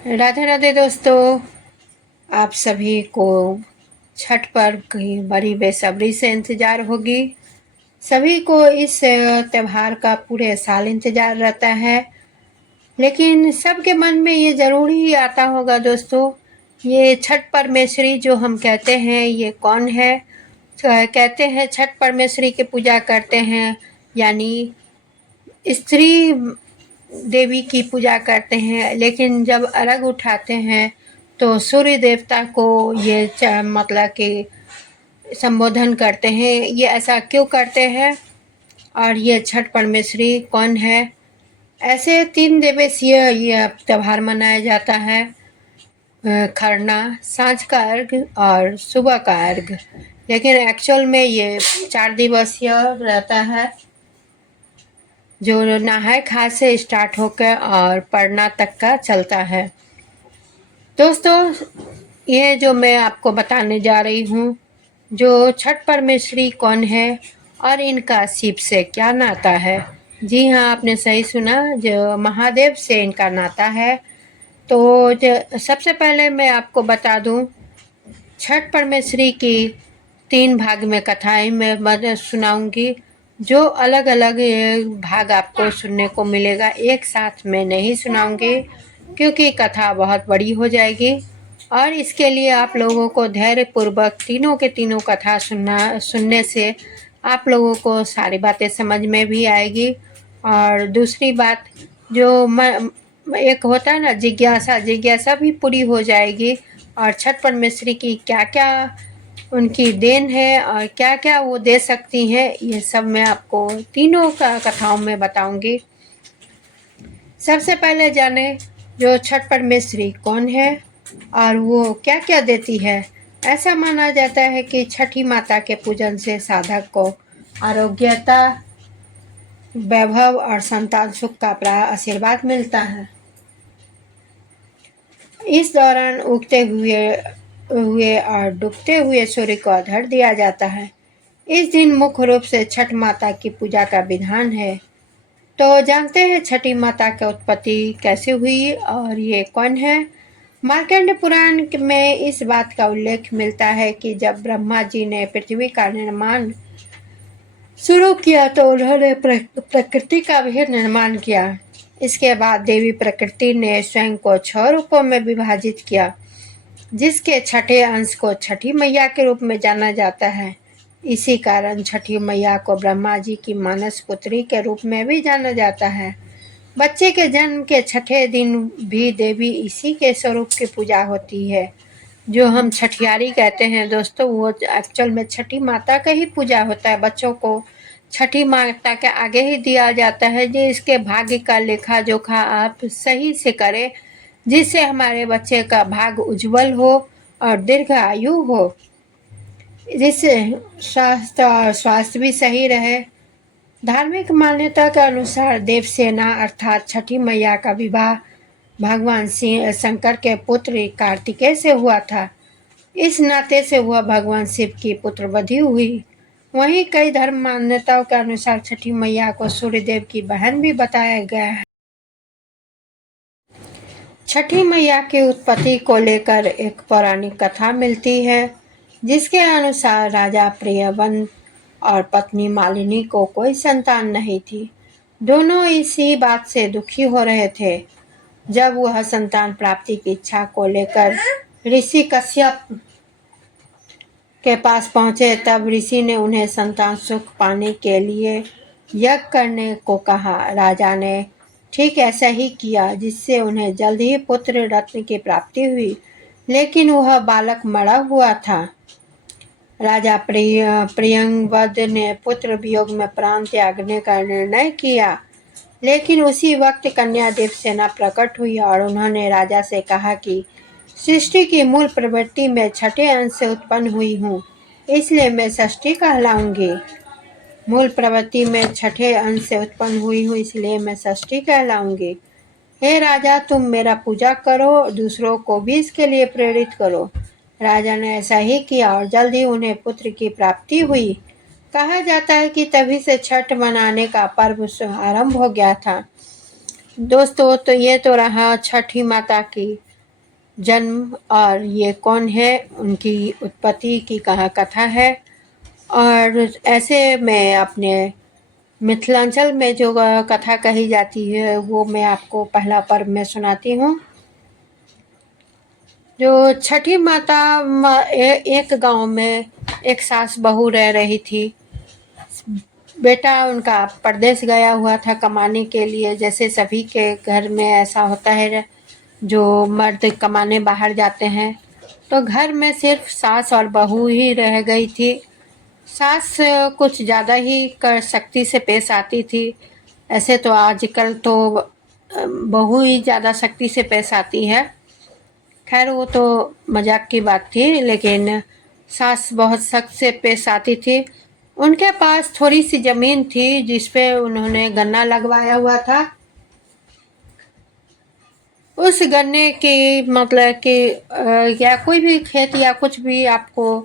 राधे राधे दोस्तों, आप सभी को छठ पर्व की बड़ी बेसब्री से इंतज़ार होगी। सभी को इस त्योहार का पूरे साल इंतज़ार रहता है, लेकिन सबके मन में ये ज़रूर ही आता होगा दोस्तों, ये छठ परमेश्वरी जो हम कहते हैं ये कौन है। कहते हैं छठ परमेश्वरी की पूजा करते हैं, यानी स्त्री देवी की पूजा करते हैं, लेकिन जब अर्घ उठाते हैं तो सूर्य देवता को ये मतलब कि संबोधन करते हैं। ये ऐसा क्यों करते हैं और ये छठ परमेश्वरी कौन है? ऐसे 3 दिवसीय ये त्यौहार मनाया जाता है। खरना, साँझ का अर्घ और सुबह का अर्घ, लेकिन एक्चुअल में ये 4 दिवसीय रहता है, जो नहाय खाय से स्टार्ट होकर और पड़ना तक का चलता है। दोस्तों, ये जो मैं आपको बताने जा रही हूँ, जो छठ परमेश्वरी कौन है और इनका शिव से क्या नाता है। जी हाँ, आपने सही सुना, जो महादेव से इनका नाता है। तो सबसे पहले मैं आपको बता दूँ, छठ परमेश्वरी की 3 भाग में कथाएं मैं सुनाऊंगी, जो अलग अलग भाग आपको सुनने को मिलेगा। एक साथ में नहीं सुनाऊंगी क्योंकि कथा बहुत बड़ी हो जाएगी, और इसके लिए आप लोगों को धैर्यपूर्वक तीनों के तीनों कथा सुनने से आप लोगों को सारी बातें समझ में भी आएगी। और दूसरी बात, जो एक होता है ना जिज्ञासा भी पूरी हो जाएगी। और छठ परमेश्वरी की क्या क्या उनकी देन है और क्या क्या वो दे सकती हैं, ये सब मैं आपको तीनों कथाओं में बताऊंगी। सबसे पहले जाने जो छठ परमेश्वरी कौन है और वो क्या क्या देती है। ऐसा माना जाता है कि छठी माता के पूजन से साधक को आरोग्यता, वैभव और संतान सुख का आशीर्वाद मिलता है। इस दौरान उगते हुए और डूबते हुए सूर्य को अर्घ्य दिया जाता है। इस दिन मुख्य रूप से छठ माता की पूजा का विधान है। तो जानते हैं छठी माता की उत्पत्ति कैसे हुई और ये कौन है। मार्कंड पुराण में इस बात का उल्लेख मिलता है कि जब ब्रह्मा जी ने पृथ्वी का निर्माण शुरू किया तो उन्होंने प्रकृति का भी निर्माण किया। इसके बाद देवी प्रकृति ने स्वयं को 6 रूपों में विभाजित किया, जिसके छठे अंश को छठी मैया के रूप में जाना जाता है। इसी कारण छठी मैया को ब्रह्मा जी की मानस पुत्री के रूप में भी जाना जाता है। बच्चे के जन्म के छठे दिन भी देवी इसी के स्वरूप की पूजा होती है। जो हम छठियारी कहते हैं दोस्तों, वो एक्चुअल में छठी माता का ही पूजा होता है। बच्चों को छठी माता के आगे ही दिया जाता है, जो इसके भाग्य का लेखा जोखा आप सही से करें, जिससे हमारे बच्चे का भाग्य उज्जवल हो और दीर्घ आयु हो, जिससे स्वास्थ्य और स्वास्थ्य भी सही रहे। धार्मिक मान्यता के अनुसार देवसेना अर्थात छठी मैया का विवाह भगवान शंकर के पुत्र कार्तिकेय से हुआ था। इस नाते से वह भगवान शिव की पुत्रवधि हुई। वहीं कई धर्म मान्यताओं के अनुसार छठी मैया को सूर्यदेव की बहन भी बताया गया है। छठी मैया की उत्पत्ति को लेकर एक पौराणिक कथा मिलती है, जिसके अनुसार राजा प्रियव्रत और पत्नी मालिनी को कोई संतान नहीं थी। दोनों इसी बात से दुखी हो रहे थे। जब वह संतान प्राप्ति की इच्छा को लेकर ऋषि कश्यप के पास पहुंचे, तब ऋषि ने उन्हें संतान सुख पाने के लिए यज्ञ करने को कहा। राजा ने ठीक ऐसा ही किया, जिससे उन्हें जल्द ही पुत्र रत्न की प्राप्ति हुई, लेकिन वह बालक मरा हुआ था। राजा प्रियंवद ने पुत्र वियोग में प्राण त्यागने का निर्णय किया, लेकिन उसी वक्त कन्या देवसेना प्रकट हुई और उन्होंने राजा से कहा कि सृष्टि की मूल प्रवृत्ति में छठे अंश से उत्पन्न हुई हूँ, इसलिए मैं षष्ठी कहलाऊंगी। मूल प्रवृत्ति में छठे अंश से उत्पन्न हुई हूँ, इसलिए मैं षष्ठी कहलाऊंगी। हे राजा, तुम मेरा पूजा करो, दूसरों को भी इसके लिए प्रेरित करो। राजा ने ऐसा ही किया और जल्द ही उन्हें पुत्र की प्राप्ति हुई। कहा जाता है कि तभी से छठ मनाने का पर्व आरंभ हो गया था। दोस्तों, तो ये तो रहा छठी माता की जन्म और ये कौन है, उनकी उत्पत्ति की कहाँ कथा है। और ऐसे मैं अपने मिथिलांचल में जो कथा कही जाती है वो मैं आपको पहला पर्व में सुनाती हूँ। जो छठी माता एक गांव में एक सास बहू रह रही थी। बेटा उनका परदेश गया हुआ था कमाने के लिए, जैसे सभी के घर में ऐसा होता है, जो मर्द कमाने बाहर जाते हैं। तो घर में सिर्फ सास और बहू ही रह गई थी। सास कुछ ज़्यादा ही कर सख्ती से पेश आती थी। ऐसे तो आजकल तो बहू ही ज़्यादा सख्ती से पेश आती है। खैर वो तो मजाक की बात थी, लेकिन सास बहुत सख्त से पेश आती थी। उनके पास थोड़ी सी ज़मीन थी जिस पे उन्होंने गन्ना लगवाया हुआ था। उस गन्ने की मतलब कि या कोई भी खेत या कुछ भी आपको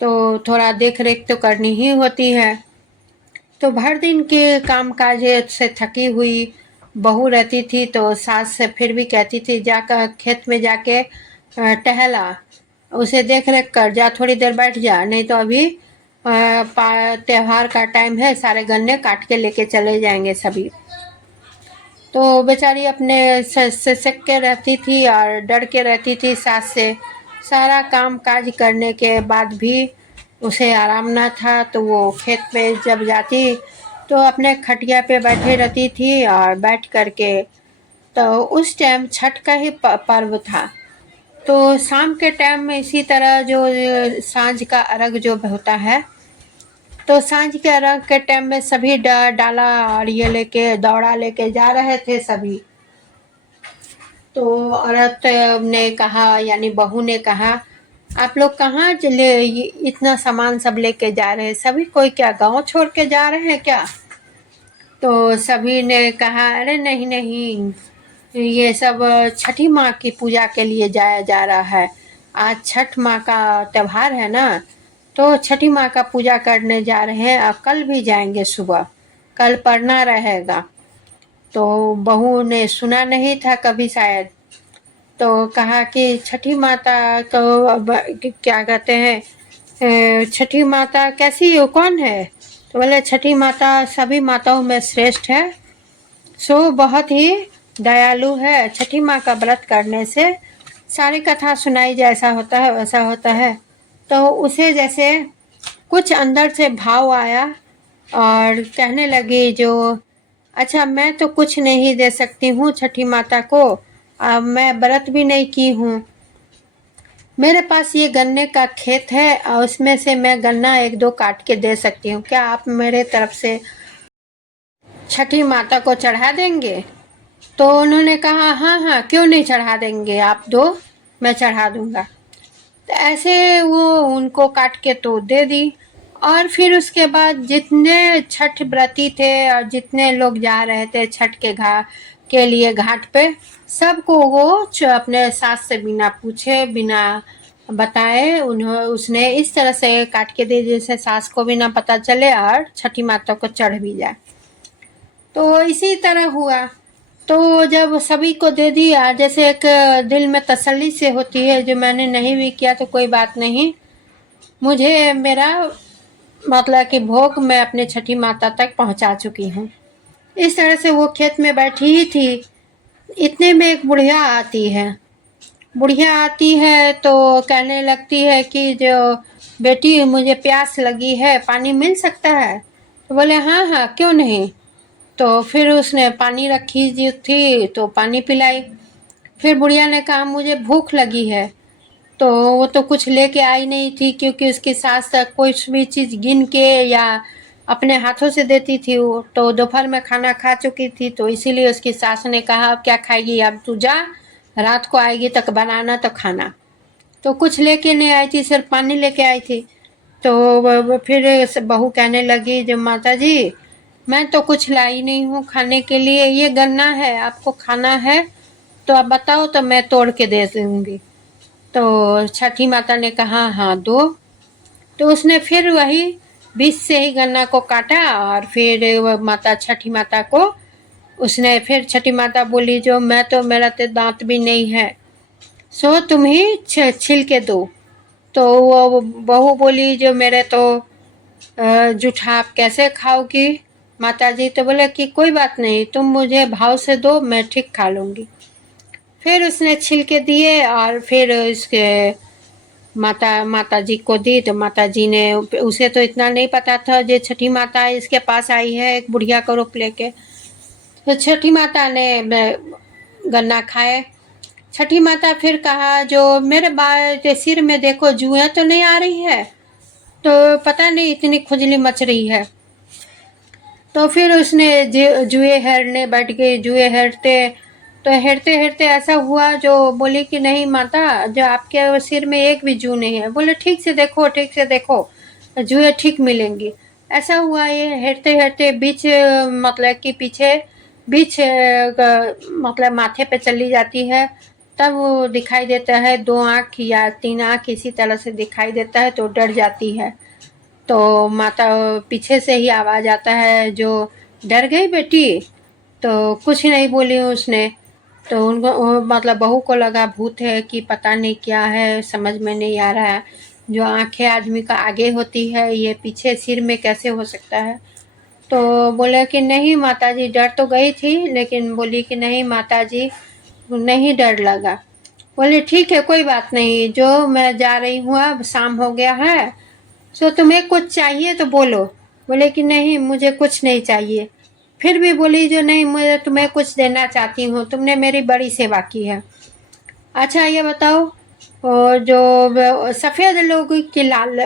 तो थोड़ा देख रेख तो करनी ही होती है। तो भर दिन के काम काज से थकी हुई बहू रहती थी, तो सास से फिर भी कहती थी जाकर खेत में जाके टहला, उसे देख रेख कर, जा थोड़ी देर बैठ जा, नहीं तो अभी त्योहार का टाइम है, सारे गन्ने काट के लेके चले जाएंगे सभी। तो बेचारी अपने सिसक के रहती थी और डर के रहती थी सास से। सारा काम काज करने के बाद भी उसे आराम ना था, तो वो खेत में जब जाती तो अपने खटिया पे बैठी रहती थी और बैठ करके, तो उस टाइम छठ का ही पर्व था। तो शाम के टाइम में इसी तरह जो सांझ का अर्घ जो होता है, तो सांझ के अर्घ के टाइम में सभी डाला और ये लेके दौड़ा लेके जा रहे थे सभी। तो औरत ने कहा, यानी बहू ने कहा, आप लोग कहाँ इतना सामान सब लेके जा रहे हैं, सभी कोई क्या गांव छोड़ के जा रहे हैं क्या? तो सभी ने कहा अरे नहीं नहीं, ये सब छठी माँ की पूजा के लिए जाया जा रहा है। आज छठ माँ का त्योहार है ना, तो छठी माँ का पूजा करने जा रहे हैं और कल भी जाएंगे सुबह, कल पढ़ना रहेगा। तो बहू ने सुना नहीं था कभी शायद, तो कहा कि छठी माता तो क्या कहते हैं, छठी माता कैसी हो, कौन है? तो बोले छठी माता सभी माताओं में श्रेष्ठ है, सो बहुत ही दयालु है। छठी माँ का व्रत करने से सारी कथा सुनाई जैसा होता है वैसा होता है। तो उसे जैसे कुछ अंदर से भाव आया और कहने लगी, जो अच्छा मैं तो कुछ नहीं दे सकती हूँ छठी माता को, मैं व्रत भी नहीं की हूँ, मेरे पास ये गन्ने का खेत है और उसमें से मैं गन्ना एक दो काट के दे सकती हूँ, क्या आप मेरे तरफ से छठी माता को चढ़ा देंगे? तो उन्होंने कहा हाँ हाँ क्यों नहीं चढ़ा देंगे, आप दो, मैं चढ़ा दूंगा। तो ऐसे वो उनको काट के तो दे दी। और फिर उसके बाद जितने छठ व्रती थे और जितने लोग जा रहे थे छठ के लिए घाट पे, सबको वो अपने सास से बिना पूछे बिना बताए उसने इस तरह से काट के दी जैसे सास को भी ना पता चले और छठी माता को चढ़ भी जाए। तो इसी तरह हुआ। तो जब सभी को दे दिया, जैसे एक दिल में तसल्ली से होती है, जो मैंने नहीं भी किया तो कोई बात नहीं, मुझे मेरा मतलब कि भोग मैं अपने छठी माता तक पहुंचा चुकी हूँ। इस तरह से वो खेत में बैठी ही थी, इतने में एक बुढ़िया आती है। बुढ़िया आती है तो कहने लगती है कि जो बेटी मुझे प्यास लगी है, पानी मिल सकता है? तो बोले हाँ हाँ क्यों नहीं। तो फिर उसने पानी रखी जो थी तो पानी पिलाई। फिर बुढ़िया ने कहा मुझे भूख लगी है। तो वो तो कुछ लेके आई नहीं थी, क्योंकि उसकी सास कोई भी चीज़ गिन के या अपने हाथों से देती थी। वो तो दोपहर में खाना खा चुकी थी, तो इसीलिए उसकी सास ने कहा अब क्या खाएगी, अब तू जा, रात को आएगी तक बनाना तो खाना। तो कुछ लेके नहीं आई थी, सिर्फ पानी लेके आई थी। तो फिर बहू कहने लगी जो माता जी मैं तो कुछ लाई नहीं हूँ खाने के लिए, ये गन्ना है, आपको खाना है तो आप बताओ तो मैं तोड़ के दे दूंगी। तो छठी माता ने कहा हाँ दो। तो उसने फिर वही बीच से ही गन्ना को काटा और फिर माता छठी माता को उसने फिर छठी माता बोली जो मैं तो मेरा तो दांत भी नहीं है, सो तुम ही छिल के दो। तो वो बहू बोली जो मेरे तो जूठा आप कैसे खाओगी माता जी? तो बोले कि कोई बात नहीं, तुम मुझे भाव से दो, मैं ठीक खा लूँगी। फिर उसने छिलके दिए और फिर उसके माता जी को दी। तो माता जी ने, उसे तो इतना नहीं पता था जो छठी माता इसके पास आई है एक बुढ़िया का रूप लेके। तो छठी माता ने गन्ना खाए। छठी माता फिर कहा जो मेरे सिर में देखो जुएं तो नहीं आ रही है, तो पता नहीं इतनी खुजली मच रही है। तो फिर उसने जुए हेरने बैठ गई। जुए हेरते तो हेरते हेरते ऐसा हुआ जो बोली कि नहीं माता, जो आपके सिर में एक भी जू नहीं है। बोले ठीक से देखो, ठीक से देखो, जुए ठीक मिलेंगी। ऐसा हुआ, ये हेरते हेरते बीच मतलब कि पीछे बीच मतलब माथे पे चली जाती है। तब वो दिखाई देता है 2 आँख या 3 आँख इसी तरह से दिखाई देता है, तो डर जाती है। तो माता पीछे से ही आवाज आता है जो डर गई बेटी? तो कुछ नहीं बोली उसने। तो उनको मतलब बहू को लगा भूत है कि पता नहीं क्या है, समझ में नहीं आ रहा है। जो आंखें आदमी का आगे होती है, ये पीछे सिर में कैसे हो सकता है? तो बोले कि नहीं माताजी, डर तो गई थी, लेकिन बोली कि नहीं माताजी, नहीं डर लगा। बोले ठीक है, कोई बात नहीं, जो मैं जा रही हूँ, अब शाम हो गया है, सो तुम्हें कुछ चाहिए तो बोलो। बोले कि नहीं मुझे कुछ नहीं चाहिए। फिर भी बोली जो नहीं, मुझे तुम्हें कुछ देना चाहती हूँ, तुमने मेरी बड़ी सेवा की है। अच्छा ये बताओ, और जो सफ़ेद लोगी कि लाल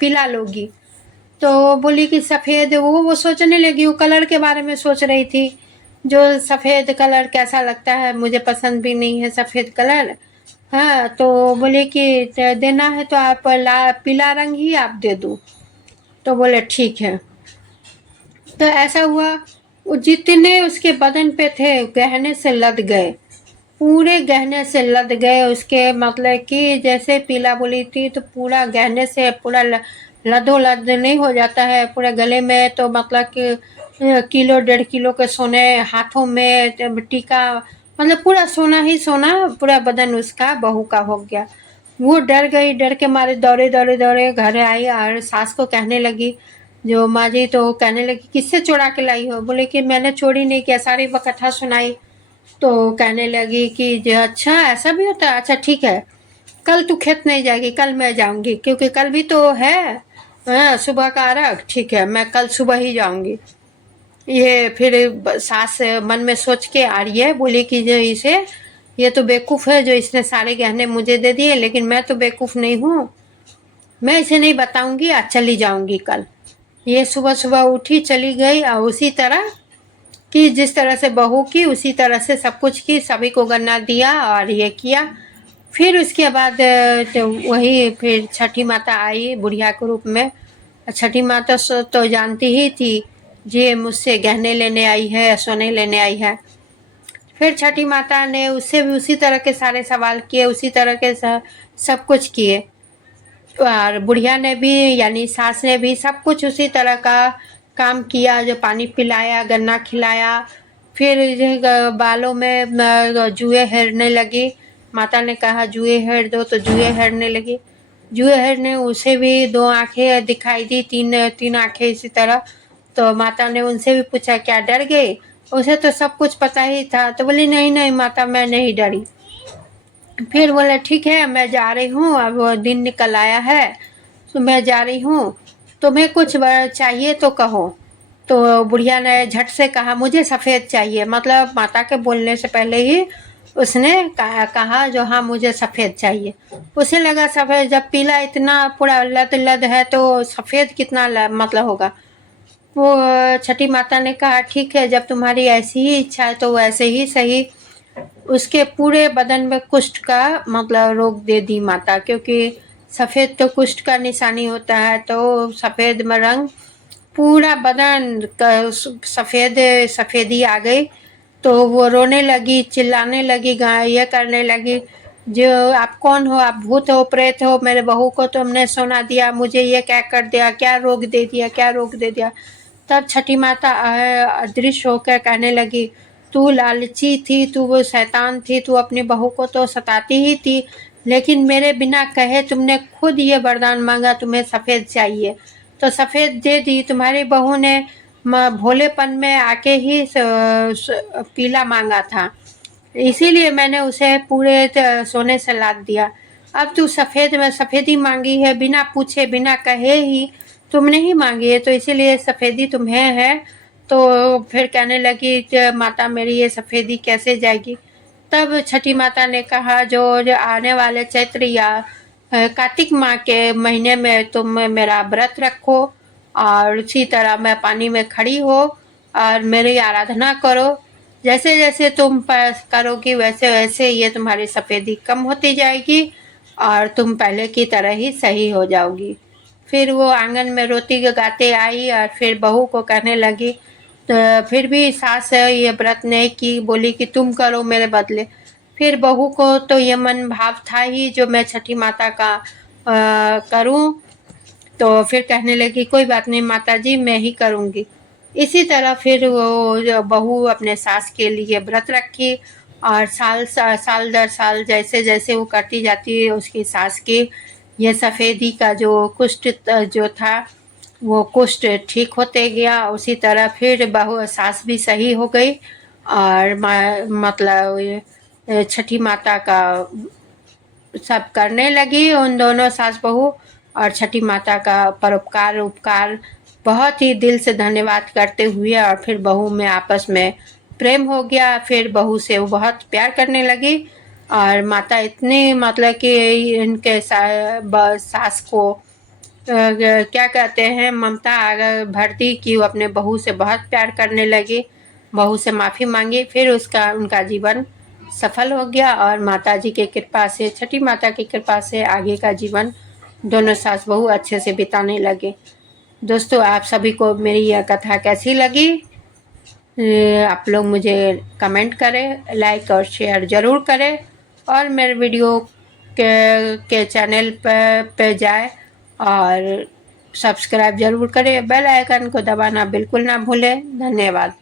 पीला लोगी? तो बोली कि सफ़ेद। वो सोचने लगी, वो कलर के बारे में सोच रही थी, जो सफ़ेद कलर कैसा लगता है, मुझे पसंद भी नहीं है सफ़ेद कलर। हाँ, तो बोले कि देना है तो आप पीला रंग ही आप दे दो। तो बोले ठीक है। तो ऐसा हुआ, वो जितने उसके बदन पे थे गहने से लद गए, पूरे गहने से लद गए उसके। मतलब कि जैसे पीला बोली थी तो पूरा गहने से पूरा लदो लद नहीं हो जाता है पूरे गले में, तो मतलब कि किलो 1.5 किलो के सोने, हाथों में टीका, मतलब पूरा सोना ही सोना, पूरा बदन उसका बहू का हो गया। वो डर गई, डर के मारे दौड़े दौड़े दौड़े घर आई और सास को कहने लगी, जो माँ जी तो कहने लगी किससे चुरा के लाई हो? बोले कि मैंने चोरी नहीं किया, सारी बकथा सुनाई। तो कहने लगी कि जो अच्छा ऐसा भी होता है, अच्छा ठीक है, कल तू खेत नहीं जाएगी, कल मैं जाऊंगी, क्योंकि कल भी तो है, हाँ, सुबह का अर्घ, ठीक है मैं कल सुबह ही जाऊंगी। ये फिर सास मन में सोच के आ रही है, बोली कि जो इसे, ये तो बेवकूफ़ है जो इसने सारे गहने मुझे दे दिए, लेकिन मैं तो बेवकूफ़ नहीं हूँ, मैं इसे नहीं बताऊंगी, आज चली जाऊंगी कल। ये सुबह सुबह उठी चली गई, और उसी तरह कि जिस तरह से बहू की उसी तरह से सब कुछ की, सभी को गन्ना दिया और ये किया। फिर उसके बाद तो वही फिर छठी माता आई बुढ़िया के रूप में। छठी माता तो जानती ही थी ये मुझसे गहने लेने आई है, सोने लेने आई है। फिर छठी माता ने उससे भी उसी तरह के सारे सवाल किए, उसी तरह के सब कुछ किए। और बुढ़िया ने भी यानी सास ने भी सब कुछ उसी तरह का काम किया, जो पानी पिलाया, गन्ना खिलाया। फिर बालों में जुए हेरने लगी। माता ने कहा जुए हेर दो, तो जुए हेरने लगी। जुए हेरने उसे भी 2 आंखें दिखाई दी, तीन तीन आंखें इसी तरह। तो माता ने उनसे भी पूछा क्या डर गई? उसे तो सब कुछ पता ही था। तो बोली नहीं नहीं माता, मैं नहीं डरी। फिर बोले ठीक है मैं जा रही हूँ, अब वो दिन निकल आया है, तो मैं जा रही हूँ, तुम्हें कुछ चाहिए तो कहो। तो बुढ़िया ने झट से कहा मुझे सफ़ेद चाहिए, मतलब माता के बोलने से पहले ही उसने कहा जो हाँ मुझे सफ़ेद चाहिए। उसे लगा सफ़ेद, जब पीला इतना पूरा लद लद है तो सफ़ेद कितना मतलब होगा। वो छठी माता ने कहा ठीक है, जब तुम्हारी ऐसी ही इच्छा है तो वैसे ही सही। उसके पूरे बदन में कुष्ठ का मतलब रोग दे दी माता, क्योंकि सफ़ेद तो कुष्ठ का निशानी होता है। तो सफ़ेद में रंग पूरा बदन सफ़ेद सफ़ेदी आ गई। तो वो रोने लगी, चिल्लाने लगी, ये करने लगी, जो आप कौन हो? आप भूत हो, प्रेत हो? मेरे बहू को तुमने सोना दिया, मुझे ये क्या कर दिया, क्या रोग दे दिया, क्या रोग दे दिया? तब छठी माता अदृश्य होकर कहने लगी तू लालची थी, तू वो शैतान थी, तू अपनी बहू को तो सताती ही थी, लेकिन मेरे बिना कहे तुमने खुद ये वरदान मांगा तुम्हें सफ़ेद चाहिए, तो सफ़ेद दे दी। तुम्हारी बहू ने भोलेपन में आके ही पीला मांगा था, इसीलिए मैंने उसे पूरे सोने से लाद दिया। अब तू सफ़ेद में सफ़ेदी मांगी है, बिना पूछे बिना कहे ही तुमने ही मांगी है, तो इसीलिए सफ़ेदी तुम्हें है। तो फिर कहने लगी कि माता मेरी ये सफ़ेदी कैसे जाएगी। तब छठी माता ने कहा जो आने वाले चैत्र या कार्तिक माह के महीने में तुम मेरा व्रत रखो और उसी तरह मैं पानी में खड़ी हो और मेरी आराधना करो। जैसे जैसे तुम करोगी वैसे वैसे ये तुम्हारी सफ़ेदी कम होती जाएगी और तुम पहले की तरह ही सही हो जाओगी। फिर वो आंगन में रोती गाते आई और फिर बहू को कहने लगी, तो फिर भी सास ये व्रत नहीं की, बोली कि तुम करो मेरे बदले। फिर बहू को तो ये मन भाव था ही जो मैं छठी माता का करूं, तो फिर कहने लगी कोई बात नहीं माता जी मैं ही करूंगी। इसी तरह फिर वो बहू अपने सास के लिए व्रत रखी और साल दर साल जैसे जैसे वो करती जाती है उसकी सास की ये सफ़ेदी का जो कुष्ठ जो था वो कुष्ठ ठीक होते गया। उसी तरह फिर बहू सास भी सही हो गई और मतलब छठी माता का सब करने लगी। उन दोनों सास बहू और छठी माता का परोपकार उपकार बहुत ही दिल से धन्यवाद करते हुए और फिर बहू में आपस में प्रेम हो गया। फिर बहू से वो बहुत प्यार करने लगी और माता इतनी मतलब कि इनके सास को क्या कहते हैं ममता भर दी कि वो अपने बहू से बहुत प्यार करने लगी, बहू से माफ़ी मांगी। फिर उसका उनका जीवन सफल हो गया और माता जी की कृपा से छठी माता की कृपा से आगे का जीवन दोनों सास बहू अच्छे से बिताने लगे। दोस्तों आप सभी को मेरी यह कथा कैसी लगी आप लोग मुझे कमेंट करें, लाइक और शेयर ज़रूर करें और मेरे वीडियो के चैनल पे जाए और सब्सक्राइब ज़रूर करें, बेल आइकन को दबाना बिल्कुल ना भूलें। धन्यवाद।